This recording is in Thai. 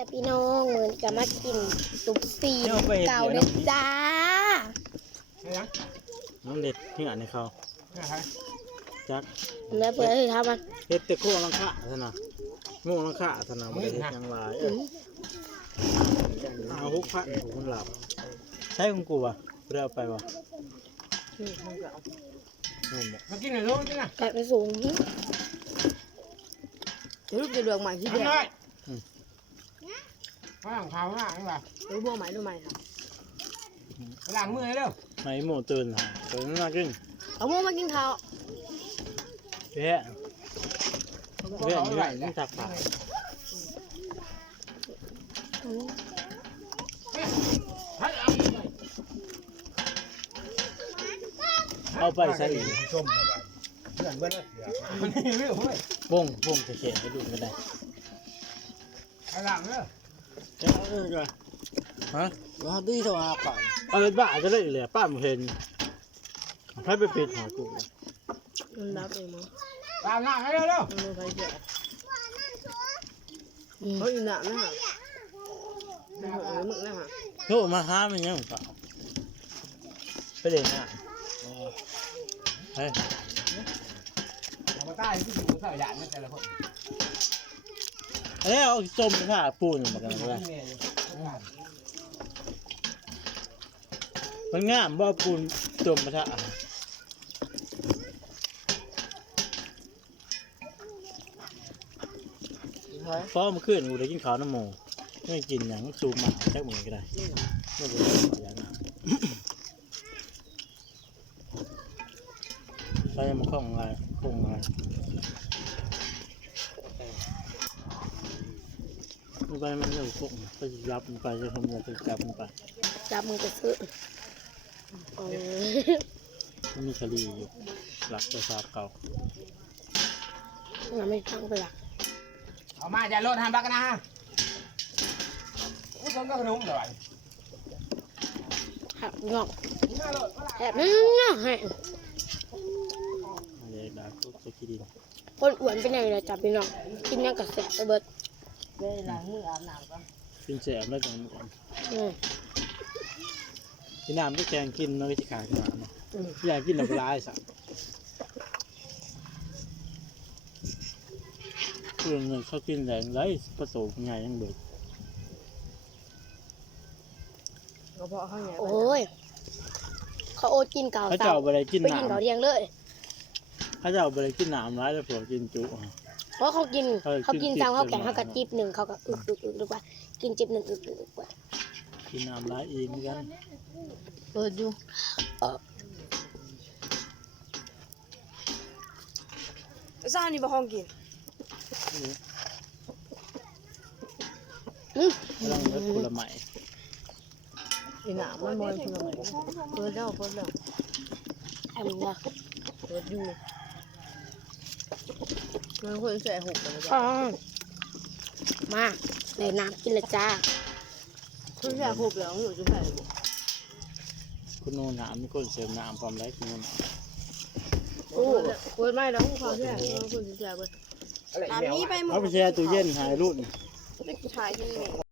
จะพี่น้องเหมือนจะมากินซุปซีนเก่าเด็ดจ้า น้องเด็ดที่อ่านในเขาจัก แล้วเพื่อนที่ทำมัน เฮ็ดแต่โค้งลังค่าธนาโง่ลังค่าธนาไม่ได้เฮ็ดยังหลายเอา6,000ของคนหลับใช้ของกูวะเรือเอาไปวะมากินหน่อยลูกนี่นะ แกะไปสูง รูปจะเดืองใหม่ที่เดียว ว่าของเขาว่าอะไร รูปพวกใหม่รูปใหม่ครับ ล้างมือเลยเด้อ ไม่โม่ตื่นหาตื่นมากิน เอาพวกมากินข้าว เพื่อนนี่ตักปากเอาไปใส่อีก ชมเลยเพื่อนเบิ้ลมันนี่เรื่องเว้ยว งเข็นให้ดูก็ได้ ล้างเด้อ เออจ้ะฮะว่าดีเท่าอาป่าเอาไปบ้าจะได้เลยป้าไม่เห็นใครไปปิดหากู มันรับเองมั้ง ล้างให้เด้อเด้อ มันไม่ไปเจาะเขาอยู่หนักนะฮะไม่หดมึกนะฮะ โทรมาหามันยังเปล่าไปเด่นอ่ะเฮ้ย เอามาใต้ที่อยู่ใส่ยานนี่แต่ละคน อันนี้เอาจมผ้าปูนมากันเลยมันงามบ่ปูนจมมาท่าเพราะมันขึ้นกูได้กินข้าวน้ำหมูไม่กินอย่างซูมมาแค่หมูก็ได้ไม่เป็นอย่างนั้นใช่มันคล่องอะไรมันไปมันเร็วคล่องไปรับมันไปจะทำอะไรจะจับมันไป จับมือจะซื้อ มันมีคดีอยู่หลักประสาทเก่า มันไม่ฟังไปหรอก เอามาอย่าโลดหันบักนะฮะคนก็ขนมเลย หักงอกแอบนั่งให้ อะไรด่าก็จะคิดดี คนอ้วนเป็นยังไงจับพี่น้องกินยังกระแสไปเบิด เวลามืออาบน้ำก็ กินแสบแล้วจังก่อน อืม กินน้ำก็แกงกินน้อยที่ขาดขนาดนี้อยากกินน้ำปลาไอ้สัสเรื่องเงินเขากินแรงไรผสมไงยังเบิด กระเพาะข้างใน โอ้ยเขาโอดกินเก่า เขา เต่า เจ้าอะไรกิน ไปกิน น้ำ เก่าเที่ยงเลย เขาเจ้าอะไรกินน้ำไรแล้วผัวกินจุ เพราะเขากิน เขากิน ซ้ำเขา จิ๊บ แก่งเขากระจิบหนึ่งเขาก็อึกดูว่ากินจิบหนึ่งอึกว่า กินน้ำไรเองเหมือนกัน เปิดอยู่ซ่านี่บ่ห้องกิน กำลังเลือกผลไม้ อีหนามันมอยเพื่อนเปิดแล้ว ไอ้มึงเนี่ย เปิดอยู่มันคนใส่หุบกันเลย อ๋อมาเลยน้ำกินละจ้า คนใส่หุบแล้วหนูจะใส่ คุณโน่นน้ำมีคนเสริมน้ำความไรคุณโน่น โอ้เปิดไม่แล้วเขาใส่คนใส่เปิด อะไร อันนี้ไปหมด เอาไปแช่ตู้เย็นหายรุ่น ไปถ่ายที่นี่